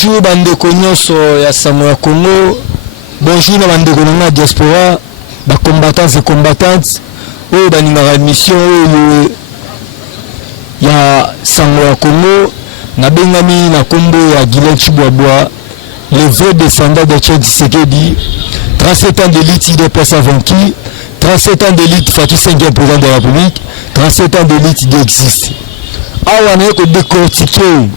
Bonjour bandeko nyonso ya Samoa Congo. Bonjour na bandeko na diaspora, ba combattants et combattantes. Oyo baningaka mission oyo ya Samoa Congo. Na bengami na kombo ya Guilain Chibwabwa, le vrai descendant de Tchèque Tshisekedi. 37 ans d'élite IDPS a vaincu. 37 ans d'élite Fatou 5e président de la République. 37 ans d'élite d'existe. Awa na ko décortiquer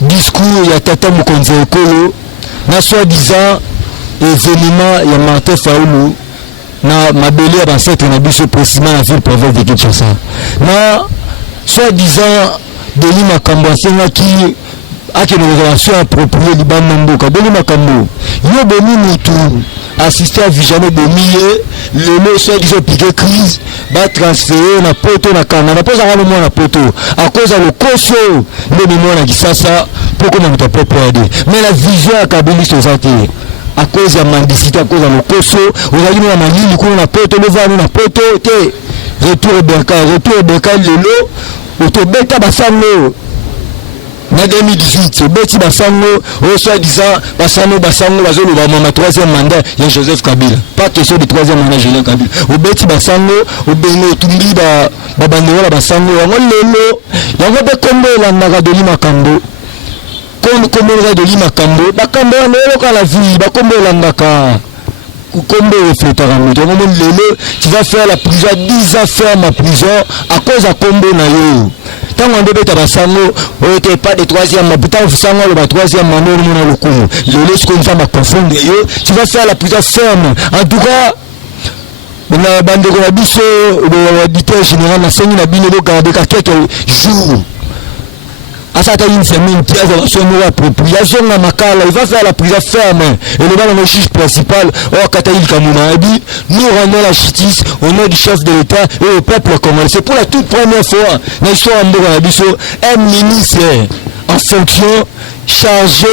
discours ya Tata Mokonzi Ekolo na soi-disant événement ya Martin Fayulu na mabele ya bancêtre na biso précisément na ville province de Kinshasa na soi-disant Denis Makambo asengaki ake na relation appropriée libanda mboka Denis Makambo yo boni mutu assister à Vijano Bomiye le soi-disant piqué crise va transférer na poto na Canada pose à le moins na poto à cause de le koso le mémoire na Kisasa pour qu'on ne peut pas aider mais la vision à Kabili c'est ça à cause de la mendicité à cause de le koso on a dit na manini qu'on na poto le va na poto te retour Berka lelo autobeta basango na 2018 beti basango au soi-disant basango bazolo ba mama 3e mandat ya Joseph Kabila pas question de 3e mandat Joseph Kabila au beti basango au beno tumbi ba bandera basango yango lelo yango be kombo la ndaka de Limakambo kombo de Limakambo bakambo lelo ka la vie ba kombo la ndaka kombo reflétera mo donc lelo tu vas faire la prison 10 ans ferme à prison à cause à kombo na yo. Tant on débute à Bassango, on n'était pas de 3e, mais putain, vous savez, le 3e mandat, on a le coup. Le laisse comme ça, ma confondre, tu vas faire la prison ferme. En tout cas, on a bandé de la biche, le directeur général, on a saigné la bine de garder quelques jours. À sa taille, c'est une pièce de son appropriation, il va faire la prison ferme. Et le bal, le juge principal, Kataïl Kamounabi, nous rendons la justice au nom du chef de l'État et au peuple congolais. C'est pour la toute première fois dans l'histoire de un ministre en fonction chargé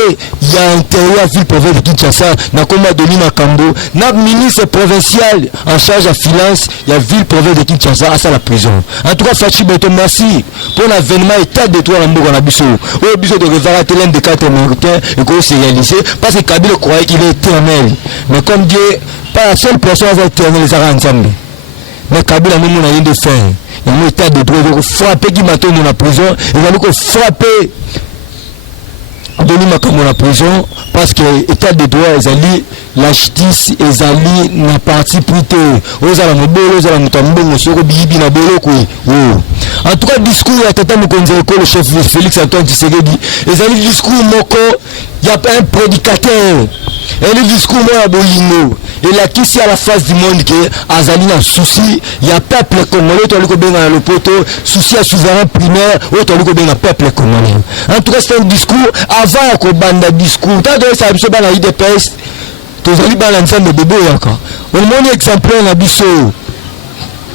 il y a intérieur ville province de Kinshasa na combat de Limakambo na ministre provincial en charge de finance il y a ville province de Kinshasa à ça la prison. En tout cas Fachi Beto merci pour l'avènement état de toi en na biso au biso de revoir l'un des 4 américains et qu'on s'est réalisé parce que Kabila croyait qu'il est éternel mais comme Dieu pas la seule personne va éternel les arts ensemble mais Kabila même on a rien de faire il y a un état de droit de frapper qui m'attend dans la prison il va nous frapper Denis Makambo la prison parce que état de droit ezali la justice ezali na parti plutôt ozala mobolo ozala mutambongo soko bibi na boloko en tout cas discours ya Tata Mokonzi Ekolo le chef Félix Antoine Tshisekedi ezali discours moko ya un prédicateur et le discours ya bolingo et la kisi à la face du monde que azali na souci ya peuple congolais to liko benga le poto souci à souverain primaire ou to liko benga peuple congolais. En tout cas c'est un discours avant ko banda discours ta do ça biso bana IDPS to zali bana nzambe bebo yaka on moni exemplaire na biso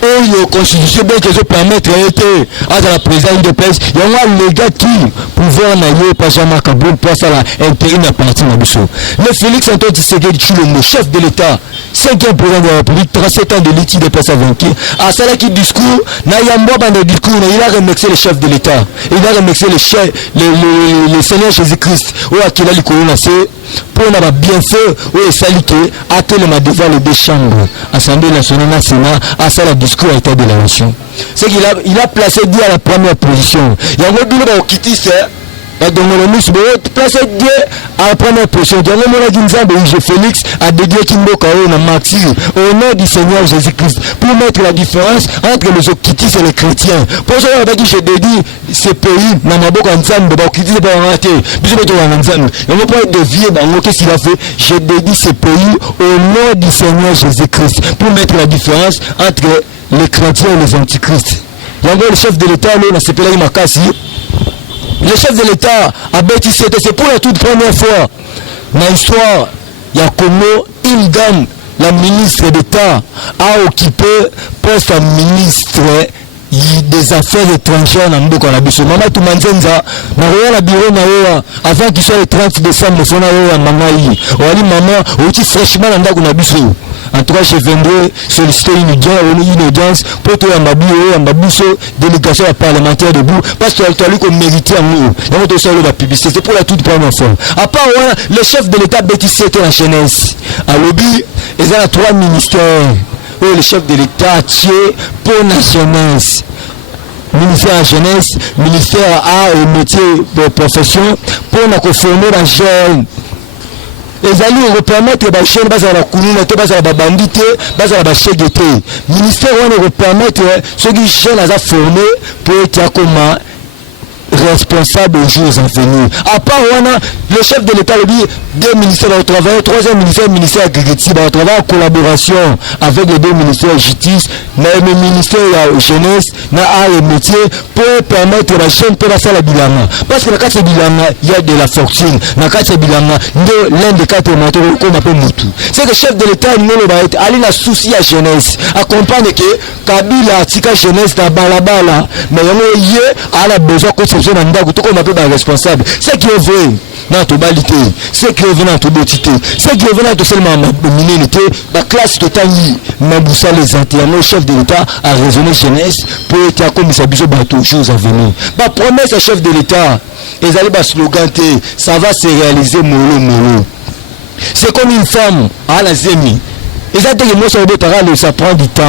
oyo constitution bien que je permettre été à la présidence de presse il y a les gars qui pouvoir naïe pas jamais Kaboul pour ça la intérim à partir de biso le Félix Antoine Tshisekedi le chef de l'État 5e président de la République 37 ans de l'étude de presse à vaincu à ça là qui discours na yambo bande discours il a remercié le chef de l'État il a remercié le chef le Seigneur Jésus-Christ ou à qui a le c'est pour n'a bien fait ou salité à tellement devant les deux chambres Assemblée nationale Sénat à ça le discours à état de la nation c'est qu'il a placé Dieu à la première position il y a un mot de quitter ça donc le ministre placé Dieu à la première position donc le Nzambe Félix a dédié Kimboka na martyr au nom du Seigneur Jésus-Christ pour mettre la différence entre les Okitis et les chrétiens pour ça on a dit je dédie ces pays na maboko Nzambe ba Okitis ba raté biso beto na Nzambe on ne peut pas dévier dans qu'est-ce qu'il a fait je dédie ces pays au nom du Seigneur Jésus-Christ pour mettre la différence entre les chrétiens et les antichrists. Il y a le chef de l'État là na sepelaki makasi. Le chef de l'État a bâti c'est pour la toute première fois dans l'histoire il y a Congo une dame la ministre d'État a occupé poste de ministre des affaires étrangères dans Mboka na biso Mama Tumanzenza na roya bureau na yo avant qu'il soit le 30 décembre fona yo mangai wali maman outi fraîchement na ndako na biso En tout cas, je viendrai solliciter une audience pour tout un babousso, délégation parlementaire debout, parce que tu as lu qu'on méritait en nous. Et on te sort la publicité, c'est pour la toute première fois. À part, le chef de l'État bêtissé était la jeunesse. À lobby, il y a 3 ministères. Où le chef de l'État a tué pour la jeunesse. Ministère de la jeunesse, ministère art et métier de profession, pour nous former la jeune. Les alliés permettre que les jeunes basent à la commune, basent à la bandite, basent à la chégété. Ministère va permettre ceux qui jeunes à former pour être comme responsable aux jours à venir. À part le chef de l'État le dit 2 ministères de travail, 3e ministère, ministère agriculture, va travailler en collaboration avec les 2 ministères justice, le ministère de la jeunesse, na art et métier pour permettre à la jeune de faire la bilan. Parce que dans le bilan, il y a de la fortune. Dans le bilan, l'un des 4 mentors qu'on appelle Moutou. C'est que le chef de l'État, il va être allé dans souci à jeunesse. Accompagne que Kabila, Tika jeunesse, dans Balabala, mais il y a besoin de tout comme on appelle responsable. C'est qui est vrai dans ta balité, c'est qui est vrai dans ta beauté, c'est qui est vrai dans seulement ma minorité, la classe totale, mais vous savez les intérêts, le chef de l'État a raisonné jeunesse pour être comme ça besoin de toutes choses à venir. Ma promesse au chef de l'État, ils allaient slogan, ça va se réaliser mollo. C'est comme une femme à la zémi. Ils ont dit que moi ça prend du temps.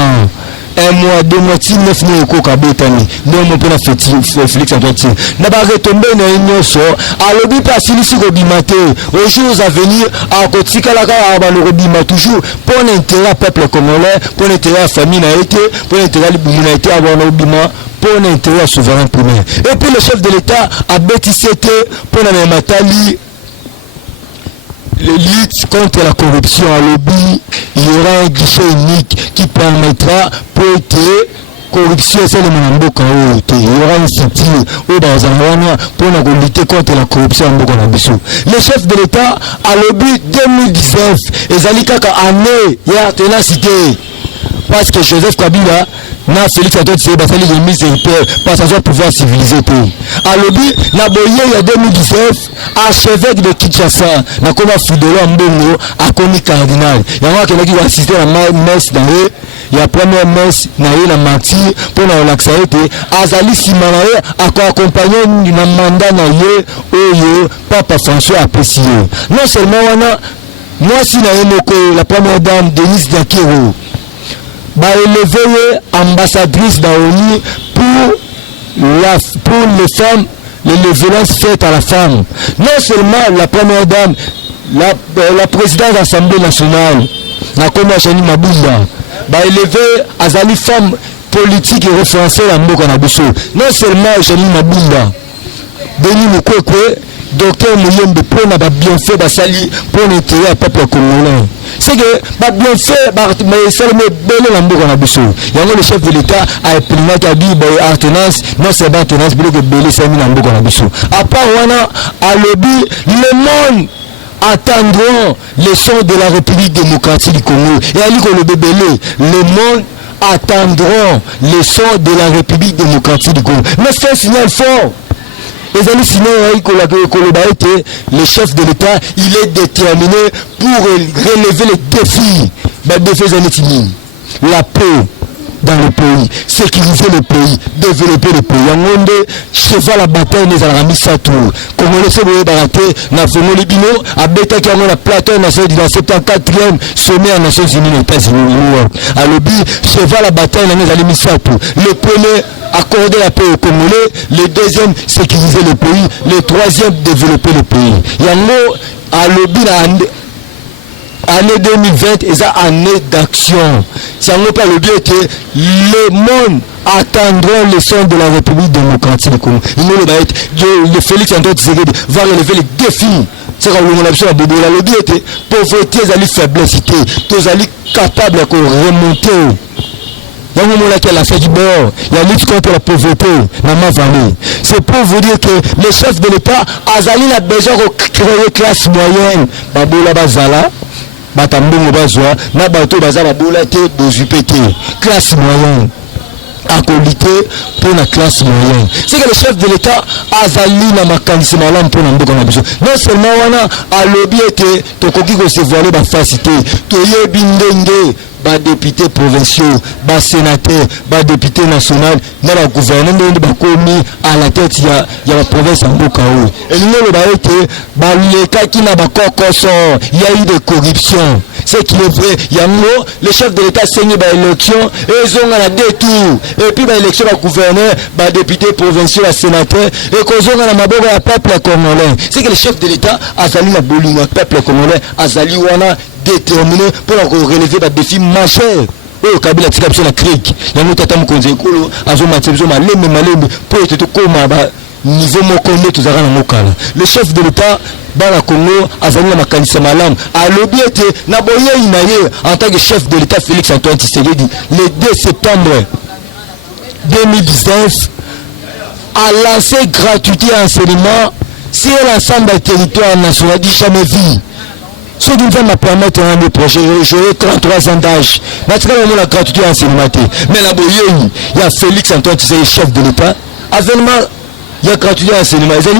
1 mois, 2 mois, 9 mois au Kabotani. Non, mon père a fait Félix Antoine. N'a pas retombé dans une so. À l'objet pas si ici robimate. Aux jours à venir, à côté Kalaka à le robimat toujours pour l'intérêt peuple congolais, pour l'intérêt famille n'a été, pour l'intérêt l'humanité avoir le robimat. Pour l'intérêt souverain premier. Et puis le chef de l'État a bêtissé pour la même matali. Le lutte contre la corruption à lobby, il y aura un guichet unique qui permettra pour corruption, c'est le Mboka. Il y aura une structure pour lutter contre la corruption en Mboka. Le chef de l'État à lobby 2019, et Zalikaka année, il y a ténacité. Parce que Joseph Kabila n'a Félix Antoine Tshisekedi a mis en paix par son pouvoir civilisé. À lobby, na boye il y a 2019, archevêque de Kinshasa, na comme Fidelo Mbongo, a commis cardinal. Il y a un qui va assister à la messe dans eux. Il y a première messe na la martyr pour la relaxer. Azali Simanae a accompagné un mandat na ye, Papa François apprécié. Non seulement moi si na la première dame Denise Dakiro. Élever ambassadrice d'Aoni pour les femmes, les violences faites à la femme. Non seulement la première dame, la présidente de l'Assemblée nationale, la Chani Mabunda, élever Azali femme politique et référencée à Mboka Nabuso. Non seulement Chani Mabunda, Denis Mukwekwe, docteur Mouyembe pour n'a pas bien fait basali pour l'intérêt à peuple congolais. C'est que bien fait mais seulement belé la Mboka Nabuso. Il y a le chef de l'État a imprimé qui a dit Artenance, non c'est pas Artenance pour que belé c'est mis la Mboka Nabuso. À part wana à lobby le monde attendront les sons de la République démocratique du Congo. Et à lui qu'on le belé le monde attendront les sons de la République démocratique du Congo. Mais c'est un signal fort. Les amis, sinon, le chef de l'État, il est déterminé pour relever les défis. La paix dans le pays, sécuriser le pays, développer le pays. Yangonde, cheval la bataille des Aramis Satou. Comme on le sait, vous baraté, na Fongo Libino, à Beta qui a la plateau dans 74e sommet en Nations Unies, les États-Unis. À l'objet, cheval la bataille des Aramis Satou. Le premier, accorder la paix aux Congolais, le deuxième, sécuriser le pays, le troisième, développer le pays. Yango, à l'objet, année 2020 et ça année d'action. Si on n'a pas le but que le monde attendront les sons de la République démocratique du Congo. Le Félix Antoine Tshisekedi va relever les défis. C'est comme on a besoin de le but était pauvreté, les faiblesses, tous les capables de remonter. Il y a un moment là qui a la fait du bord, il y a lutte contre la pauvreté dans ma vallée. C'est pour vous dire que le chef de l'État a besoin de créer classe moyenne. Baboula Bazala. Batambongo bazwa na bato bazala bola te bozupete classe moyenne acolyté pour la classe moyenne. C'est que le chef de l'État a zali na makanisi malamu pour mboka na biso. Non seulement wana a lobby était tokoki ko se voiler ba facilité, toyebi ndenge ba député provinciaux, ba sénateur, ba député national, na ba gouverneur ndenge ba komi à la tête ya la province mboka o. Et nous ba été ba leka ki na ba kokoso, il y a eu des corruptions. C'est qui est vrai, il y a le chef de l'État signé par l'élection, et ils ont la deux tours, et puis par l'élection par gouverneur, par député provincial, par sénateur, et qu'ils ont la maboko à peuple congolais. C'est que le chef de l'État a sali la bolinga peuple congolais, a sali wana déterminé pour relever des défis majeurs. Au Kabila tika biso na crique, yango tata mukonzi ekolo, azo matebzo malembe pour être koma ba niveau mokonde tozaka na mokala. Le chef de l'État dans la Congo azali na makanisa malamu a lobby ete na boye inaye en tant que chef de l'État Félix Antoine Tshisekedi le 2 septembre 2019 a lancé gratuité enseignement sur l'ensemble du territoire national du jamais vu. Ce qui va me permettre un an prochain, j'aurai 33 ans d'âge. Naturellement, la gratuité enseignement. Mais la boye, il y a Félix Antoine Tshisekedi, chef de l'État. Avènement, il y a gratuité enseignement. Ils ont dit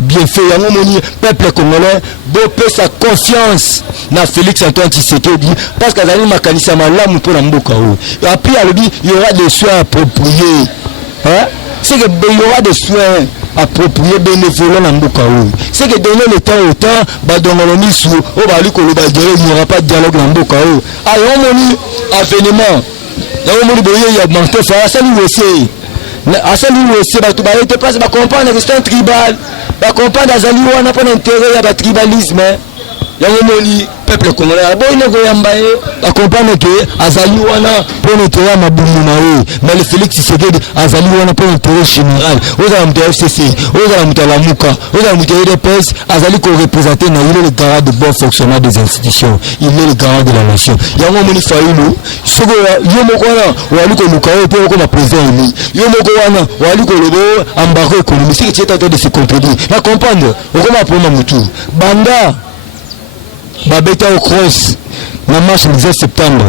bien fait. Il y a un peuple congolais, bopé sa confiance dans Félix Antoine Tshisekedi parce qu'il y a un mécanisme là pour l'amboka. Et après, il y aura des soins appropriés. C'est qu'il y aura des soins appropriés bénévoles dans l'amboka. C'est que donner le temps au temps, il n'y aura pas de dialogue dans l'amboka. Alors, il y a un avènement. Il y a un manteau, ça nous aussi. Asali aussi ba tuba était pas ba comprendre que c'est un tribal ba comprendre azali wana pour intérêt ya ba tribalisme ya moni peuple congolais bon il go yambaye ba comprendre que azali wana pour intérêt mabumu na eux mais le Félix Tshisekedi azali wana pour intérêt général oza mtu FCC oza mtu la muka oza mtu UDPS azali ko représenter na il est le garant de bon fonctionnement des institutions, il est le garant de la nation ya moni Fayulu soko yo moko na wali ko luka pour ko ma président ni yo moko wana wali ko lobo embargo économique c'est qui est en train de se contredire la comprendre on va prendre mutu banda babeta au cross na marche le 10 septembre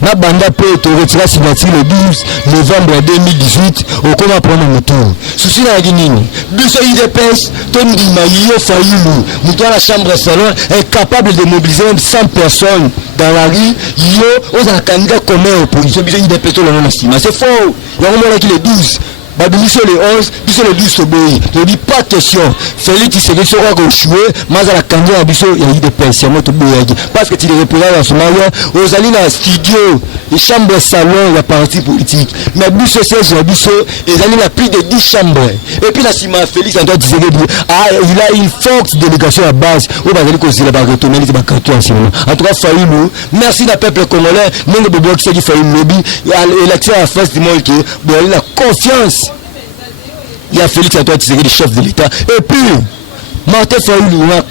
na banda pe to retira signature le 12 novembre 2018 au comment prendre mon tour souci na ginini biso IDPS to ndima yo Fayulu muto la chambre salon est capable de mobiliser même 100 personnes dans la rue yo aux candidat commun opposition biso IDPS to la non estima c'est faux il y a un moment qui le 12 Babiso le 11, biso le 12 Soboyi. Je dis pas question. Félix Tshisekedi sera échoué, mais à la candidat à biso il y a eu des pensions moto boyagi. Parce que tu les représentes en ce moment, aux alliés dans studio, les chambres salon, il y a parti politique. Mais biso c'est biso, ils alliés la plus de 10 chambres. Et puis la Sima Félix Antoine Tshisekedi, il a une forte délégation à base. Où va aller causer la barre retourner les cartons en ce moment. En tout cas, Fayulu, merci le peuple congolais, même le bloc qui fait une lobby, et l'accès à la face du monde qui a la confiance. Il y a Félix Antoine Tshisekedi, chef de l'État. Et puis, Martin Fayulu, il n'y aura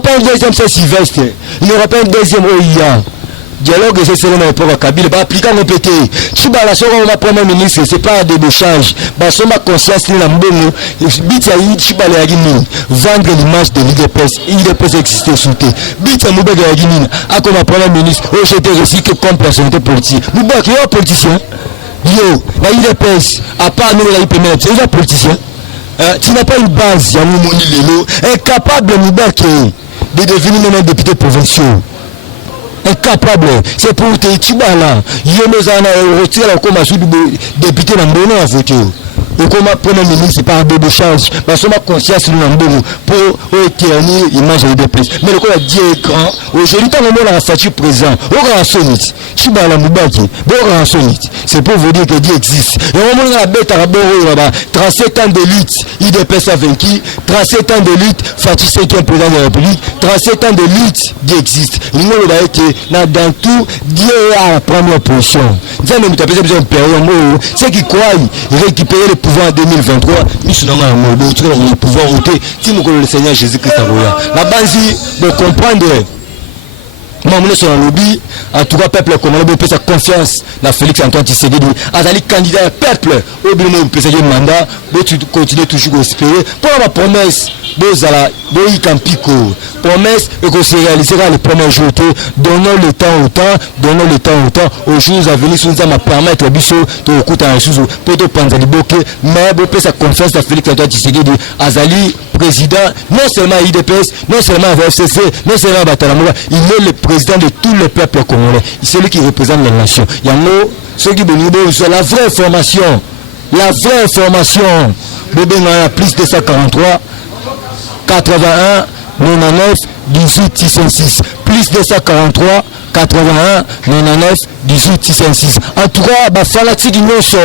pas un deuxième Sylvestre. Il n'y aura pas un deuxième OIA. Dialogue c'est seulement pour Kabila ba appliquer mon pété chiba la soko ma premier ministre c'est pas un débauchage ba soma conscience ni la mbongo bita yi chiba la yagini vendre l'image de l'IDPS exister souté bita mubega yagini ako ma premier ministre au j'étais recyclé comme personnalité politique mubaki yo politicien yo la IDPS à part nous la IPM c'est un politicien tu n'as pas une base ya moni lelo incapable mubaki de devenir même député provincial incapable c'est pour te tibala yemezana retirer comme député na mbono à voter comme premier ministre par débauchage parce que ma conscience nous n'ambons pour éternir image de déplace mais le quoi Dieu est grand aujourd'hui tant on a la facture présent au grand sonite tibala mubaki bon grand sonite c'est pour vous dire que Dieu existe et on a la bête à bord là-bas 37 ans de lutte IDPS a vaincu 37 ans de lutte Fatou 5e président de la République 37 ans de lutte Dieu existe nous a été dans tout Dieu est à la première position nous avons besoin de période ceux qui croient récupérer le pouvoir en 2023 nous sommes dans le pouvoir voter si nous connaissons le Seigneur Jésus-Christ la base de comprendre Mamoune sur un lobby, en tout cas, peuple congolais peut sa confiance dans Félix Antoine Tshisekedi. Azali candidat peuple, au bilan de mandat, mais tu continues toujours à espérer. Pour la promesse, bozala boyika mpiko promesse et qu'on se réalisera le premier jour. Donnons le temps au temps aux jours à venir. Nous allons permettre à Bissot de recouter un sous pour te prendre à l'Iboke, mais pour sa confiance à Félix Antoine Tshisekedi Azali, président, non seulement IDPS, non seulement FCC, non seulement Batalamoula, il est le président de tout le peuple congolais. C'est lui qui représente les nations. Il y a ceux qui bénéficient de la vraie information. La vraie information. Bébé a plus de 143 81 99 18 606 plus de 143 81 99 18 606. En tout cas, bah fanatique nyonso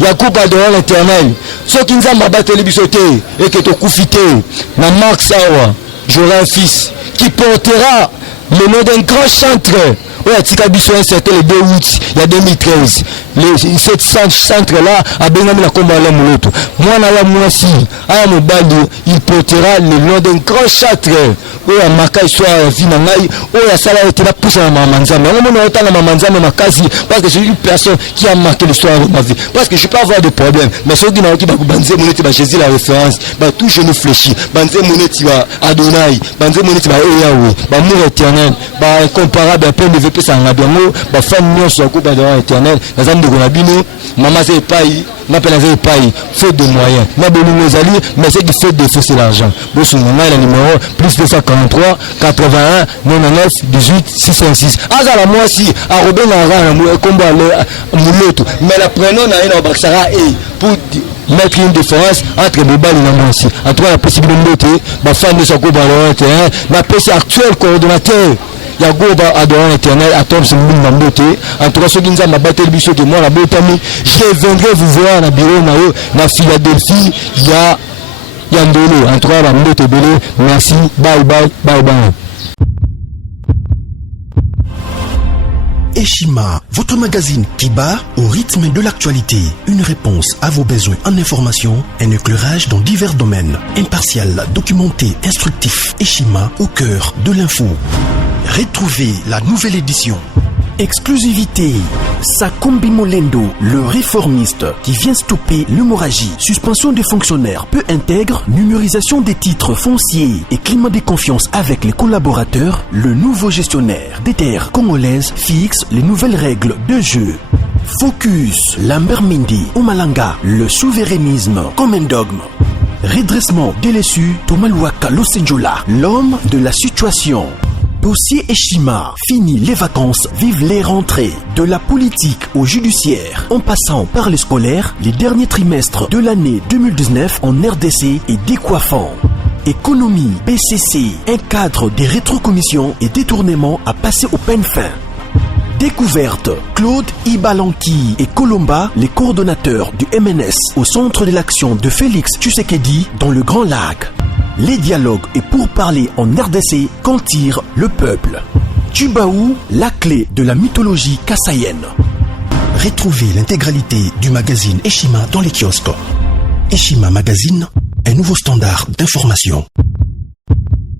ya coupe devant l'Éternel. Ceux qui nous ont battu les bisotés et que tu coufité na Marc Sawa, j'aurai un fils qui portera le nom d'un grand chantre. Oui, Tika Bisso c'était le 2 août, il y a 2013. Cette centre-là a bien mis la combat à l'homme. Moi, moi aussi, à Mobali, il portera le nom d'un grand châtre. Oui, à Maka, soit Vinangaï, oui, à Salah était là pour ça, Mamanzame. On a autant à Mamanzame, Makazi, parce que c'est une personne qui a marqué l'histoire de ma vie. Parce que je ne peux pas avoir de problème. Mais ceux qui n'ont pas Banzé Mouneti, Jésus la référence, tout je nous fléchis. Banzé Mouneti, Adonai, Banzé Mouneti, Yahweh, Amour éternel, incomparable, un peu de VP, ça en a bien mot, femme mieux sur le groupe éternel, les âmes de Gonabino, maman c'est pas, m'appelle c'est pas, faute de moyens. Ma bonne nos alliés, mais c'est qui fait défaut, c'est l'argent. Bon, son nom, le numéro, plus 243, 81, 99, 18, 606. Azala, moi aussi, à Robin, à combat, Mouloto, mais la prénom, à un Baksara, et pour mettre une différence entre Boba et la aussi. En tout cas, la possibilité, ma femme de son groupe à l'intérieur, ma PC actuel coordonnateur. Il y a Goba adorant l'éternel, à Tom, c'est le monde beauté. En tout cas, ceux qui nous ont battu le bichot de moi, la beauté, je viendrai vous voir dans le bureau, dans Philadelphie, il y a Yandolo. En tout cas, la beauté belé. Merci, bye bye, bye bye. Eshima, votre magazine qui bat au rythme de l'actualité. Une réponse à vos besoins en information, un éclairage dans divers domaines. Impartial, documenté, instructif. Eshima au cœur de l'info. Retrouvez la nouvelle édition. Exclusivité. Sakombi Molendo, le réformiste qui vient stopper l'hémorragie. Suspension des fonctionnaires peu intègre, numérisation des titres fonciers et climat de confiance avec les collaborateurs. Le nouveau gestionnaire des terres congolaises fixe les nouvelles règles de jeu. Focus. Lambert Mindi, Omalanga, le souverainisme comme un dogme. Redressement délaissé. Tomaluaka Losenjola, l'homme de la situation. Dossier Eshima, fini les vacances, vive les rentrées. De la politique au judiciaire, en passant par les scolaires, les derniers trimestres de l'année 2019 en RDC est décoiffant. Économie, BCC, un cadre des rétrocommissions et détournements à passer au peine fin. Découverte, Claude Ibalanki et Colomba, les coordonnateurs du MNS au centre de l'action de Félix Tshisekedi dans le Grand Lac. Les dialogues et pourparlers en RDC qu'en tire le peuple. Tubaou, la clé de la mythologie kassaïenne. Retrouvez l'intégralité du magazine Eshima dans les kiosques. Eshima Magazine, un nouveau standard d'information.